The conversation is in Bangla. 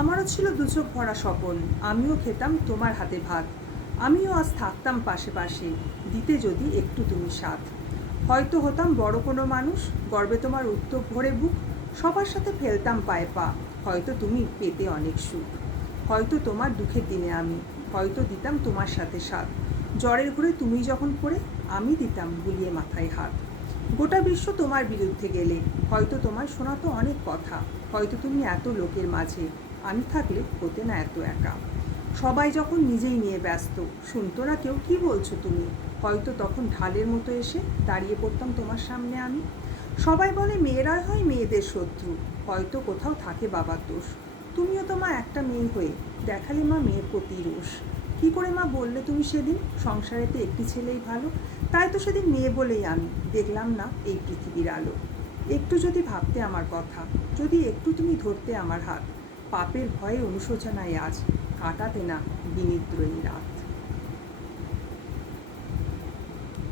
আমারও ছিল দুচোখ ভরা স্বপন। আমিও খেতাম তোমার হাতে ভাত। আমিও আজ থাকতাম পাশে পাশে দিতে যদি একটু তুমি সাথ হয়তো হতাম বড় কোনো মানুষ, গর্বে তোমার উত্তর ভরে বুক, সবার সাথে ফেলতাম পায়ে পা, হয়তো তুমি পেতে অনেক সুখ। হয়তো তোমার দুঃখের দিনে আমি, হয়তো দিতাম তোমার সাথে সাথ জ্বরের ঘুরে তুমি যখন পড়ে, আমি দিতাম বুলিয়ে মাথায় হাত। গোটা বিশ্ব তোমার বিরুদ্ধে গেলে, হয়তো তোমার শোনা তো অনেক কথা, হয়তো তুমি এত লোকের মাঝে আমি থাকলে হতে না এত একা। সবাই যখন নিজেই নিয়ে ব্যস্ত, শুনতো না কেউ, কি বলছো তুমি? হয়তো তখন ঢালের মতো এসে দাঁড়িয়ে পড়তাম তোমার সামনে আমি। সবাই বলে, মেয়েরা হয় মেয়েদের শত্রু, হয়তো কোথাও থাকে বাবার দোষ। তুমিও তো মা একটা মেয়ে হয়ে, দেখালে মা মেয়ের প্রতি রোষ। কী করে মা বললে তুমি সেদিন? সংসারেতে একটি ছেলেই ভালো। তাই তো সেদিন মেয়ে বলেই আমি। দেখলাম না এই পৃথিবীর আলো। একটু যদি ভাবতে আমার কথা, যদি একটু তুমি ধরতে আমার হাত পাপের ভয়ে অনুশোচনায় আজ কাটাতে না বিনিদ্রয়ী রাত।